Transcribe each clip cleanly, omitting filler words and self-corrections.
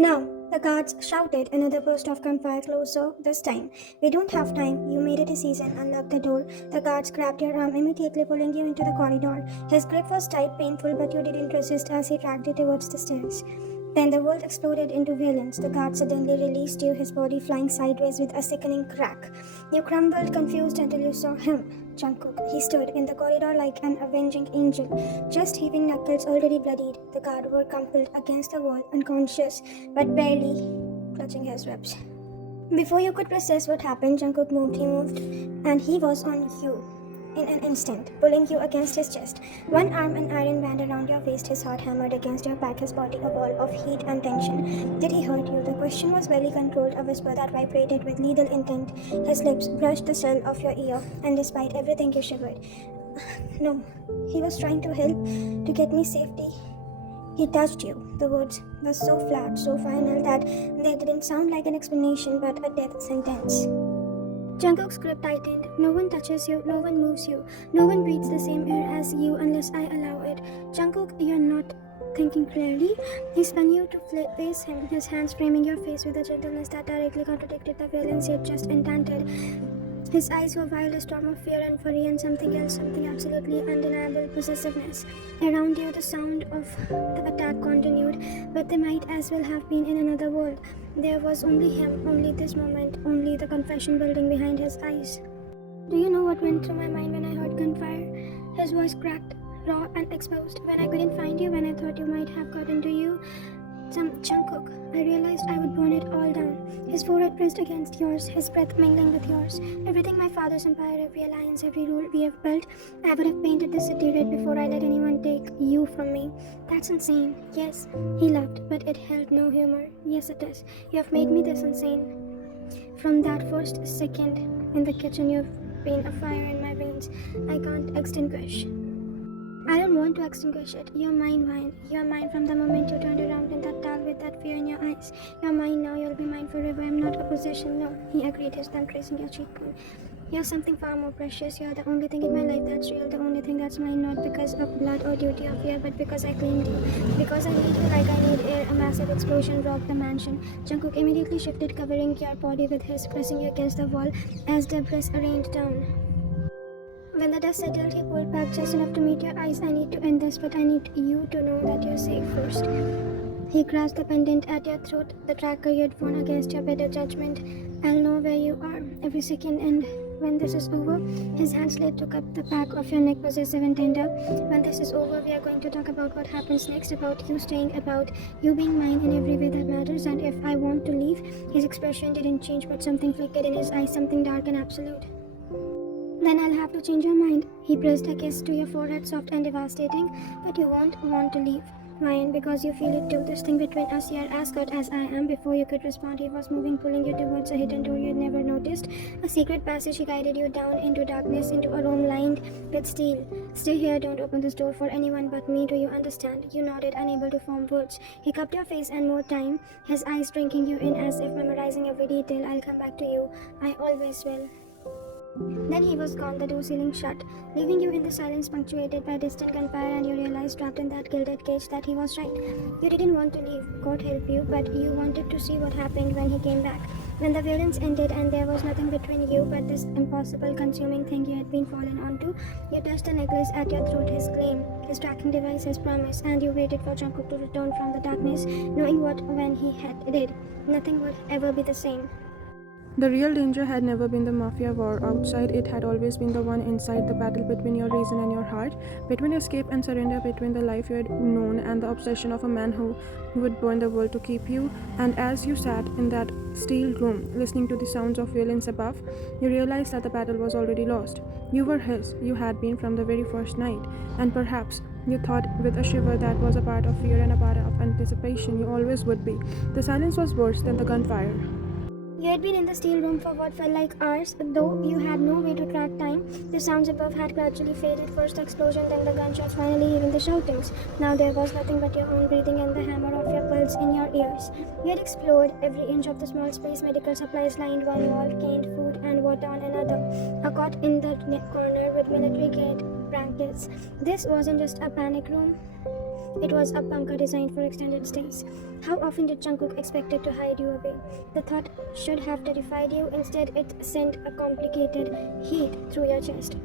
Now, the guards shouted, another burst of gunfire closer this time. We don't have time. You made a decision. Unlock the door. The guards grabbed your arm, immediately pulling you into the corridor. His grip was tight, painful, but you didn't resist as he dragged you towards the stairs. Then the world exploded into violence. The guard suddenly released you, his body flying sideways with a sickening crack. You crumbled, confused, until you saw him, Jungkook. He stood in the corridor like an avenging angel, just heaving knuckles already bloodied. The guard were crumpled against the wall, unconscious, but barely clutching his ribs. Before you could process what happened, Jungkook moved. He moved, and he was on you in an instant, pulling you against his chest. One arm an iron band around your waist, his heart hammered against your back, his body a ball of heat and tension. Did he hurt you? The question was well controlled, a whisper that vibrated with lethal intent. His lips brushed the cell of your ear, and despite everything you shivered. No, he was trying to help, to get me safety. He touched you. The words were so flat, so final that they didn't sound like an explanation but a death sentence. Jungkook's grip tightened. No one touches you, no one moves you, no one breathes the same air as you unless I allow it. Jungkook, you're not thinking clearly. He spun you to face him, his hands framing your face with a gentleness that directly contradicted the violence he had just intanted. His eyes were wild, a storm of fear and fury, and something else, something absolutely undeniable, possessiveness. Around you, the sound of the attack continued, but they might as well have been in another world. There was only him, only this moment, only the confession building behind his eyes. Do you know what went through my mind when I heard gunfire? His voice cracked, raw and exposed. When I couldn't find you, when I thought you might have gotten to you, some Jungkook, I realized I would burn it all down. His forehead pressed against yours, his breath mingling with yours. Everything my father's empire, every alliance, every rule we have built, I would have painted the city red before I let anyone take you from me. That's insane. Yes, he laughed, but it held no humor. Yes, it is. You have made me this insane. From that first second in the kitchen, you've been a fire in my veins. I can't extinguish. I don't want to extinguish it. You're mine, Wine. You're mine from the moment you turned around in that towel with that fear in your eyes. You're mine now, you'll be mine forever. I'm not a possession, no. He agreed, his thumb tracing your cheekbone. You're something far more precious. You're the only thing in my life that's real, the only thing that's mine, not because of blood or duty or fear, but because I claimed you. Because I need you like I need air. A massive explosion rocked the mansion. Jungkook immediately shifted, covering your body with his, pressing you against the wall as debris rained down. When the dust settled, he pulled back just enough to meet your eyes. I need to end this, but I need you to know that you're safe first. He grasped the pendant at your throat, the tracker you'd worn against your better judgment. I'll know where you are every second, and when this is over, his hand slid took up the back of your neck, possessive and tender. When this is over, we are going to talk about what happens next, about you staying, about you being mine in every way that matters, and if I want to leave, his expression didn't change, but something flickered in his eyes, something dark and absolute. Then I'll have to change your mind. He pressed a kiss to your forehead, soft and devastating, but you won't want to leave. Ryan, because you feel it too. This thing between us, you're as good as I am. Before you could respond, he was moving, pulling you towards a hidden door you'd never noticed. A secret passage. He guided you down into darkness, into a room lined with steel. Stay here, don't open this door for anyone but me. Do you understand? You nodded, unable to form words. He cupped your face and more time, his eyes drinking you in as if memorizing every detail. I'll come back to you. I always will. Then he was gone, the door ceiling shut, leaving you in the silence punctuated by distant gunfire, and you realized, trapped in that gilded cage, that he was right. You didn't want to leave, God help you, but you wanted to see what happened when he came back. When the violence ended and there was nothing between you but this impossible, consuming thing you had been fallen onto, you touched the necklace at your throat, his claim, his tracking device, his promise, and you waited for Jungkook to return from the darkness, knowing what when he did, nothing would ever be the same. The real danger had never been the mafia war outside, it had always been the one inside, the battle between your reason and your heart, between escape and surrender, between the life you had known and the obsession of a man who would burn the world to keep you. And as you sat in that steel room, listening to the sounds of violence above, you realized that the battle was already lost. You were his, you had been from the very first night, and perhaps you thought with a shiver that was a part of fear and a part of anticipation you always would be. The silence was worse than the gunfire. You had been in the steel room for what felt like hours, though you had no way to track time. The sounds above had gradually faded, first the explosion, then the gunshots, finally even the shoutings. Now there was nothing but your own breathing and the hammer of your pulse in your ears. You had explored every inch of the small space, medical supplies lined one wall, canned food and water on another, a cot in the corner with military-grade blankets. This wasn't just a panic room. It was a bunker designed for extended stays. How often did Jungkook expect it to hide you away? The thought should have terrified you. Instead, it sent a complicated heat through your chest.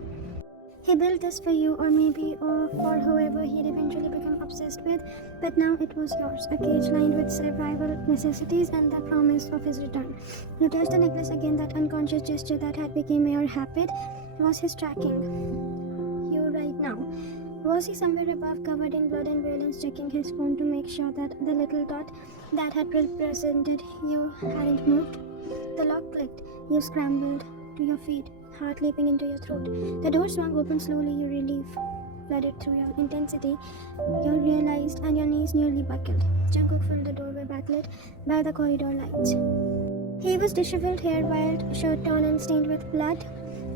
He built this for you, or maybe or for whoever he'd eventually become obsessed with, but now it was yours, a cage lined with survival necessities and the promise of his return. You touched the necklace again, that unconscious gesture that had become your habit. Was his tracking you right now? Was he somewhere above, covered in blood and violence, checking his phone to make sure that the little dot that had represented you hadn't moved? The lock clicked. You scrambled to your feet, heart leaping into your throat. The door swung open slowly, your relief flooded through your intensity. You realized, and your knees nearly buckled. Jungkook filled the doorway backlit by the corridor lights. He was disheveled, hair wild, shirt torn and stained with blood.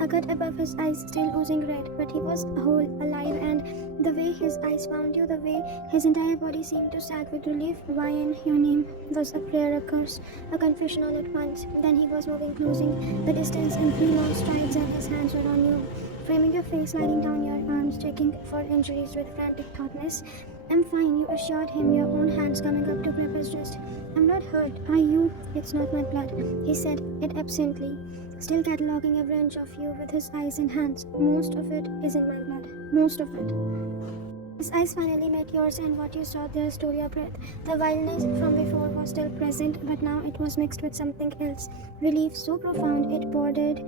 A cut above his eyes still oozing red, but he was whole, alive, and the way his eyes found you, the way his entire body seemed to sag with relief. Ryan, your name was a prayer, a curse, a confession all at once. Then he was moving, closing the distance in 3 long strides, and his hands were on you, framing your face, sliding down your arms, checking for injuries with frantic thoughtness. I'm fine, you assured him, your own hands coming up to grip his wrist. I'm not hurt, are you? It's not my blood, he said it absently, still cataloguing every inch of you with his eyes and hands. Most of it isn't my blood. Most of it. His eyes finally met yours, and what you saw there stole your breath. The wildness from before was still present, but now it was mixed with something else. Relief so profound it bordered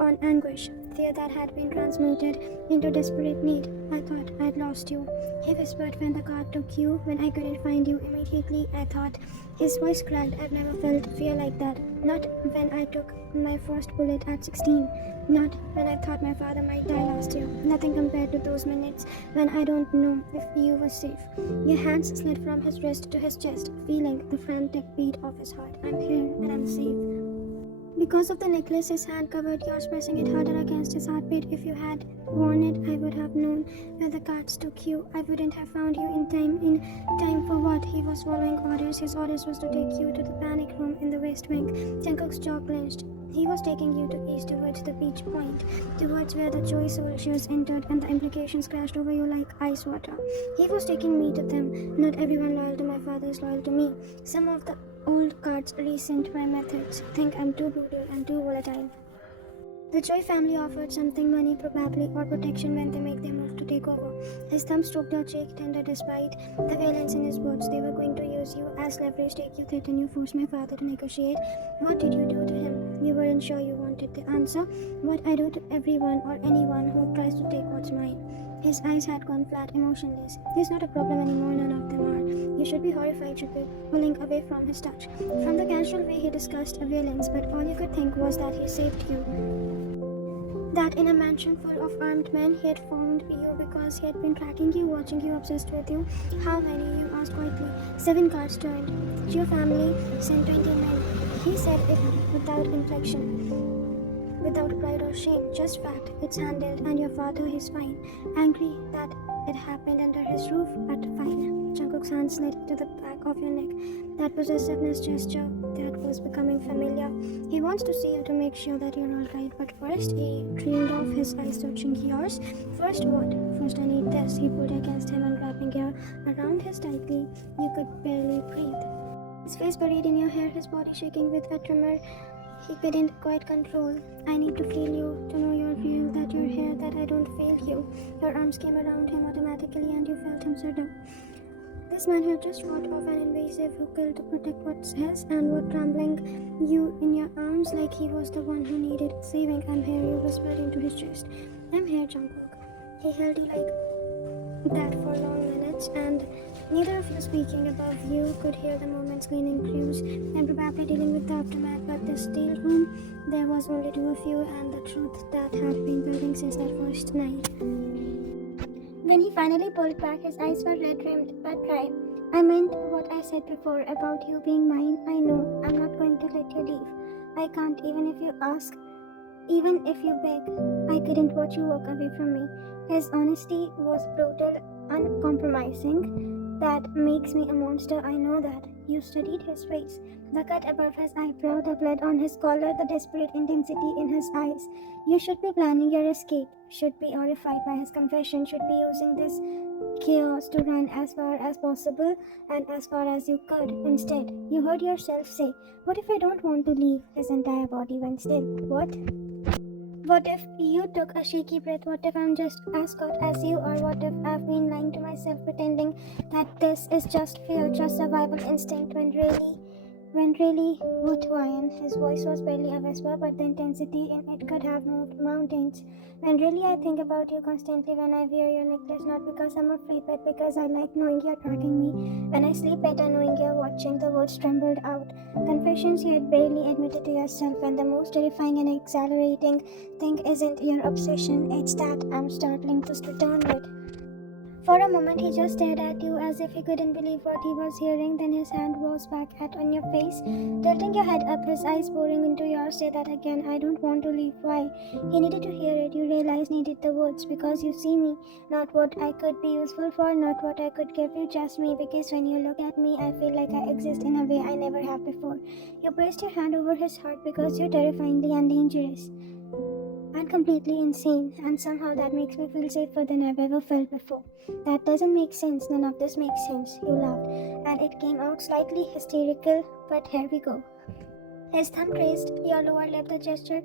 on anguish. Fear that had been transmuted into desperate need. I thought I'd lost you, he whispered when the car took you. When I couldn't find you immediately, I thought. His voice cracked. I've never felt fear like that. Not when I took my first bullet at 16. Not when I thought my father might die last year. Nothing compared to those minutes when I don't know if you were safe. Your hands slid from his wrist to his chest, feeling the frantic beat of his heart. I'm here and I'm safe. Because of the necklace, his hand covered yours, pressing it harder against his heartbeat. If you had worn it, I would have known where the guards took you. I wouldn't have found you in time. In time for what? He was following orders. His orders was to take you to the panic room in the West Wing. Jungkook's jaw clenched. He was taking you to east, towards the beach point, towards where the Choi soldiers entered and the implications crashed over you like ice water. He was taking me to them. Not everyone loyal to my father is loyal to me. Some of the old guards resent my methods, think I'm too brutal and too volatile. The Choi family offered something, money probably, or protection when they make their move to take over. His thumb stroked your cheek, tender despite the violence in his words. They were going to use you as leverage, take you, threaten you, force my father to negotiate. What did you do to him? You weren't sure you wanted the answer. What I do to everyone or anyone who tries to take what's mine. His eyes had gone flat, emotionless. He's not a problem anymore, none of them are. You should be horrified, should be pulling away from his touch. From the casual way he discussed violence, but all you could think was that he saved you. That in a mansion full of armed men, he had found you because he had been tracking you, watching you, obsessed with you. How many? You asked quietly. 7 guards joined. Your family sent 20 men. He said it without inflection, without pride or shame, just fact. It's handled, and your father is fine. Angry that it happened under his roof, but fine. Jungkook's hand slid to the back of your neck. That possessiveness gesture that was becoming familiar. He wants to see you to make sure that you're alright, but first he trailed off, his eyes searching yours. First what? First I need this. He pulled against him and wrapping you around his tightly. You could barely breathe. His face buried in your hair, his body shaking with a tremor he couldn't quite control. I need to feel you, to know you're real, that you're here, that I don't fail you. Your arms came around him automatically and you felt him settle. This man had just fought off an invasive who killed to protect what's his and was trembling you in your arms like he was the one who needed saving. I'm here, you whispered into his chest. I'm here, Jungkook. He held you like that for long minutes, and neither of you speaking above you could hear the moment's cleaning crews and probably dealing with the aftermath. But the steel room, there was only 2 of you and the truth that had been building since that first night. When he finally pulled back, his eyes were red-rimmed but dry. I meant what I said before about you being mine. I know. I'm not going to let you leave. I can't, even if you ask, even if you beg. I couldn't watch you walk away from me. His honesty was brutal, uncompromising. That makes me a monster, I know that. You studied his face. The cut above his eyebrow, the blood on his collar, the desperate intensity in his eyes. You should be planning your escape, should be horrified by his confession, should be using this chaos to run as far as possible and as far as you could. Instead, you heard yourself say, "What if I don't want to leave?" His entire body went still. What? What if you took a shaky breath? What if I'm just as caught as you? Or what if I've been lying to myself pretending that this is just fear, just survival instinct when really, what, Ryan? His voice was barely a whisper, but the intensity in it could have moved mountains. When really I think about you constantly when I wear your necklace, not because I'm afraid, but because I like knowing you're tracking me. When I sleep better knowing you're watching, the words trembled out. Confessions you had barely admitted to yourself, and the most terrifying and exhilarating thing isn't your obsession, it's that I'm startling to return it. For a moment, he just stared at you as if he couldn't believe what he was hearing. Then his hand was back on your face, tilting your head up, his eyes boring into yours. Say that again. I don't want to leave. Why? He needed to hear it. You realized needed the words because you see me, not what I could be useful for, not what I could give you, just me. Because when you look at me, I feel like I exist in a way I never have before. You placed your hand over his heart because you're terrifyingly and dangerous and completely insane, and somehow that makes me feel safer than I've ever felt before. That doesn't make sense. None of this makes sense. You laughed, and it came out slightly hysterical, but here we go. His thumb traced your lower lip, the gesture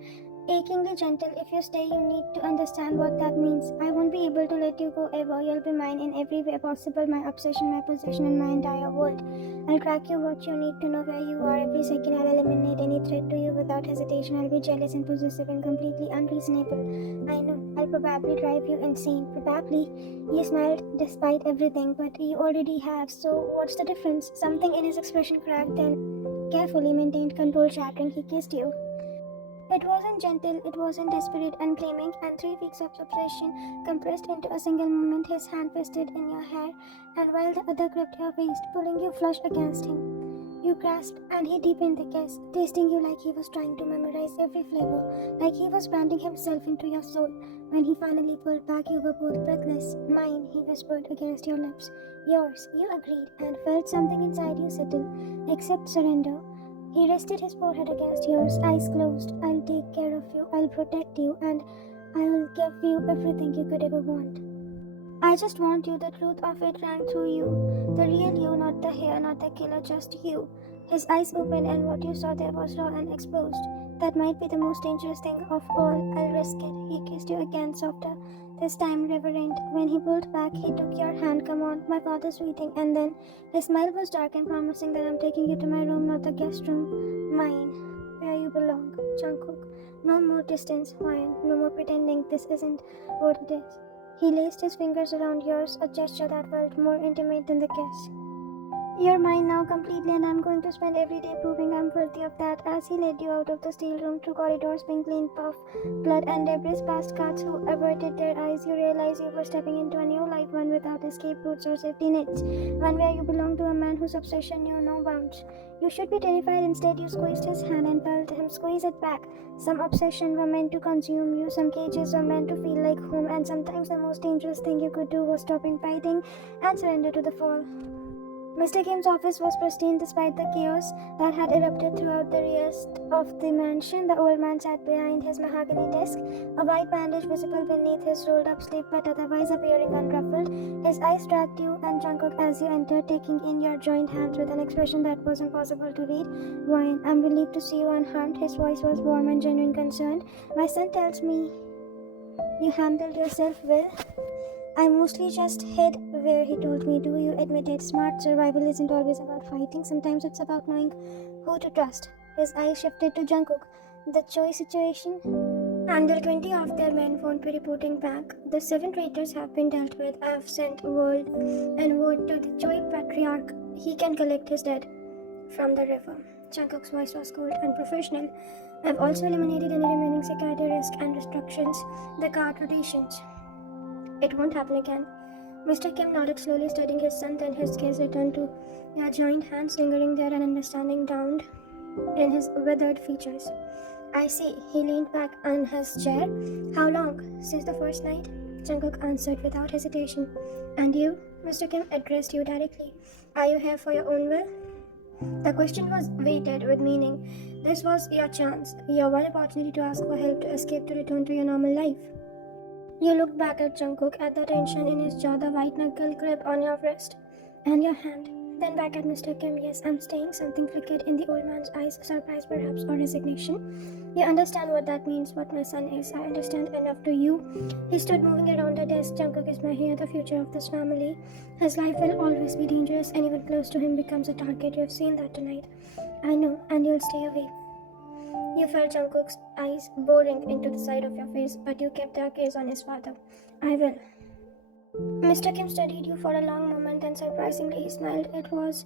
achingly gentle. If you stay, you need to understand what that means. I won't be able to let you go ever. You'll be mine in every way possible, my obsession, my possession, and my entire world. I'll track you what you need to know where you are every second. I'll eliminate any threat to you without hesitation. I'll be jealous and possessive and completely unreasonable. I know. I'll probably drive you insane. Probably. You smiled despite everything, but you already have. So what's the difference? Something in his expression cracked, then carefully maintained control shattering. He kissed you. It wasn't gentle, it wasn't desperate, unclaiming, and 3 weeks of obsession compressed into a single moment. His hand twisted in your hair, and while the other gripped your waist, pulling you flush against him. You grasped, and he deepened the kiss, tasting you like he was trying to memorize every flavor, like he was branding himself into your soul. When he finally pulled back, you were both breathless. "Mine," he whispered against your lips. "Yours," you agreed, and felt something inside you settle, except surrender. He rested his forehead against yours, eyes closed. "I'll take care of you, I'll protect you, and I'll give you everything you could ever want. I just want you." The truth of it rang through you. The real you, not the hair, not the killer, just you. His eyes opened, and what you saw there was raw and exposed. "That might be the most dangerous thing of all. I'll risk it." He kissed you again, softer, this time reverent. When he pulled back, he took your hand. "Come on, my father's waiting." And then his smile was dark and promising. "That I'm taking you to my room, not the guest room. Mine, where you belong." Jungkook. No more distance, Ryan. No more pretending this isn't what it is. He laced his fingers around yours, a gesture that felt more intimate than the kiss. "You're mine now completely, and I'm going to spend every day proving I'm worthy of that." As he led you out of the steel room through corridors being cleaned of blood and debris, past guards who averted their eyes, you realized you were stepping into a new life, one without escape routes or safety nets, one where you belong to a man whose obsession knew no bounds. You should be terrified. Instead, you squeezed his hand and felt him squeeze it back. Some obsession were meant to consume you, some cages were meant to feel like home, and sometimes the most dangerous thing you could do was stopping fighting and surrender to the fall. Mr. Kim's office was pristine despite the chaos that had erupted throughout the rest of the mansion. The old man sat behind his mahogany desk, a white bandage visible beneath his rolled-up sleeve but otherwise appearing unruffled. His eyes tracked you and Jungkook as you entered, taking in your joined hands with an expression that was impossible to read. "Ryan, I'm relieved to see you unharmed." His voice was warm and genuine concern. "My son tells me you handled yourself well." "I mostly just hid where he told me to," you admitted. Smart survival isn't always about fighting. Sometimes it's about knowing who to trust. His eyes shifted to Jungkook. "The Choi situation? Until 20 of their men won't be reporting back. The 7 traitors have been dealt with. I've sent word to the Choi patriarch. He can collect his dead from the river." Jungkook's voice was cold and professional. "I've also eliminated any remaining security risk and restrictions. The guard rotations. It won't happen again." Mr. Kim nodded slowly, studying his son, then his gaze returned to your joined hands, lingering there, and understanding dawned in his withered features. "I see." He leaned back on his chair. "How long?" "Since the first night," Jungkook answered without hesitation. "And you?" Mr. Kim addressed you directly. "Are you here for your own will?" The question was weighted with meaning. This was your chance, your one opportunity to ask for help, to escape, to return to your normal life. You looked back at Jungkook, at the tension in his jaw, the white knuckle grip on your wrist, and your hand. Then back at Mr. Kim. Yes, I'm staying. Something flickered in the old man's eyes, surprise perhaps, or resignation. You understand what that means, what my son is. I understand enough to you. He stood moving around the desk. Jungkook is my heir, the future of this family. His life will always be dangerous. Anyone close to him becomes a target. You've seen that tonight. I know, and you'll stay away. You felt Jungkook's eyes boring into the side of your face, but you kept your gaze on his father. I will. Mr. Kim studied you for a long moment, then surprisingly he smiled. It was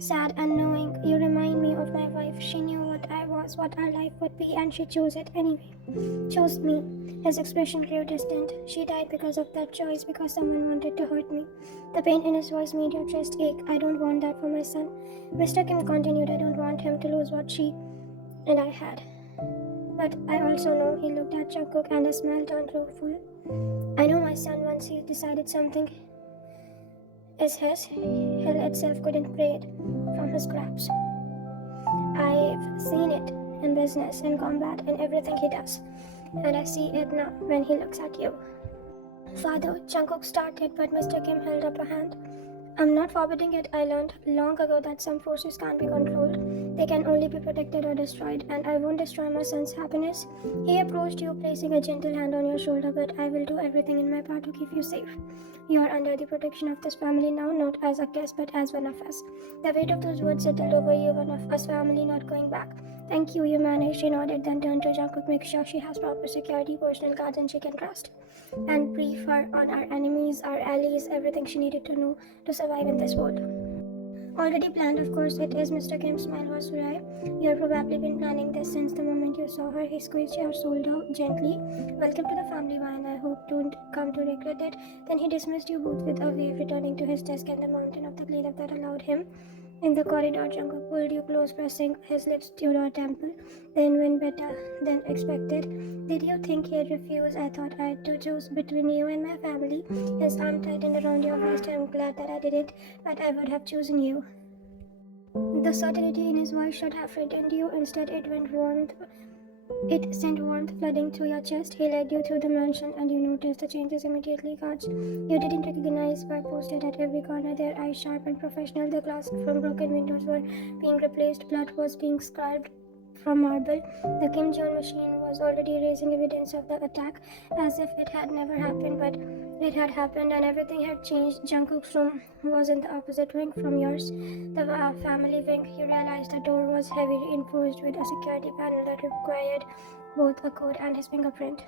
sad and knowing. You remind me of my wife. She knew what I was, what our life would be, and she chose it anyway. Chose me. His expression grew distant. She died because of that choice, because someone wanted to hurt me. The pain in his voice made your chest ache. I don't want that for my son. Mr. Kim continued, I don't want him to lose what she and I had. But I also know, he looked at Jungkook and a smile turned rueful. I know my son, once he decided something is his, hell itself couldn't pray it from his scraps. I've seen it in business, in combat, in everything he does. And I see it now when he looks at you. Father, Jungkook started, but Mr. Kim held up a hand. I'm not forbidding it. I learned long ago that some forces can't be controlled. They can only be protected or destroyed, and I won't destroy my son's happiness. He approached you, placing a gentle hand on your shoulder, but I will do everything in my power to keep you safe. You are under the protection of this family now, not as a guest, but as one of us. The weight of those words settled over you, one of us family, not going back. Thank you, you managed. She nodded, then turned to Jungkook, make sure she has proper security, personal guards, and she can trust. And brief her on our enemies, our allies, everything she needed to know to survive in this world. Already planned, of course, it is. Mr. Kim's smile was wry. You have probably been planning this since the moment you saw her. He squeezed your shoulder gently. Welcome to the family, Wine. I hope don't come to regret it. Then he dismissed you both with a wave, returning to his desk and the mountain of the cleanup that allowed him. In the corridor, Jungkook pulled you close, pressing his lips to your temple. Then went better than expected. Did you think he'd refuse? I thought I had to choose between you and my family. His arm tightened around your waist. I'm glad that I did it, but I would have chosen you. The certainty in his voice should have frightened you. Instead, it sent warmth flooding through your chest. He led you through the mansion, and you noticed the changes immediately. Guards you didn't recognize were posted at every corner, their eyes sharp and professional. The glass from broken windows were being replaced. Blood was being scribed from marble. The Kim Jong machine was already raising evidence of the attack, as if it had never happened, but it had happened, and everything had changed. Jungkook's room was in the opposite wing from yours, the family wing. You realized the door was heavily reinforced with a security panel that required both a code and his fingerprint.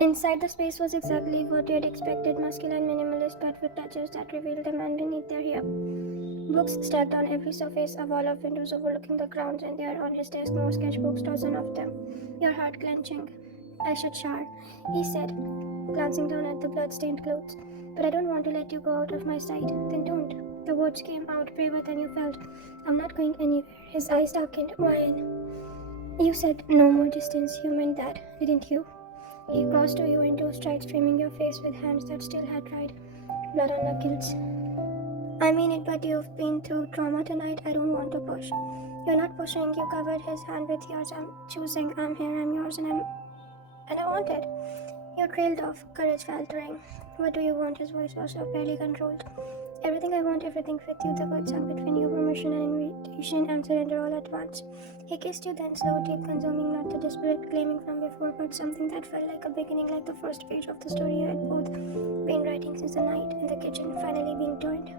Inside, the space was exactly what you had expected, muscular and minimalist, but with touches that revealed the man beneath their hair. Books stacked on every surface, a wall of windows overlooking the grounds, and there on his desk more sketchbooks, dozen of them. Your heart clenching. I should shower, he said, glancing down at the blood-stained clothes. But I don't want to let you go out of my sight. Then don't. The words came out braver than you felt. I'm not going anywhere. His eyes darkened. Wine. You said no more distance. You meant that, didn't you? He crossed to you in two strides, trimming your face with hands that still had dried blood on knuckles. I mean it, but you've been through trauma tonight. I don't want to push. You're not pushing. You covered his hand with yours. I'm choosing. I'm here. I'm yours, and I want it. You trailed off, courage faltering. What do you want? His voice was so barely controlled. Everything I want, everything with you. The words hung between you, permission and invitation and surrender all at once. He kissed you, then slow, deep, consuming, not the desperate claiming from before, but something that felt like a beginning, like the first page of the story you had both been writing since the night in the kitchen, finally being turned.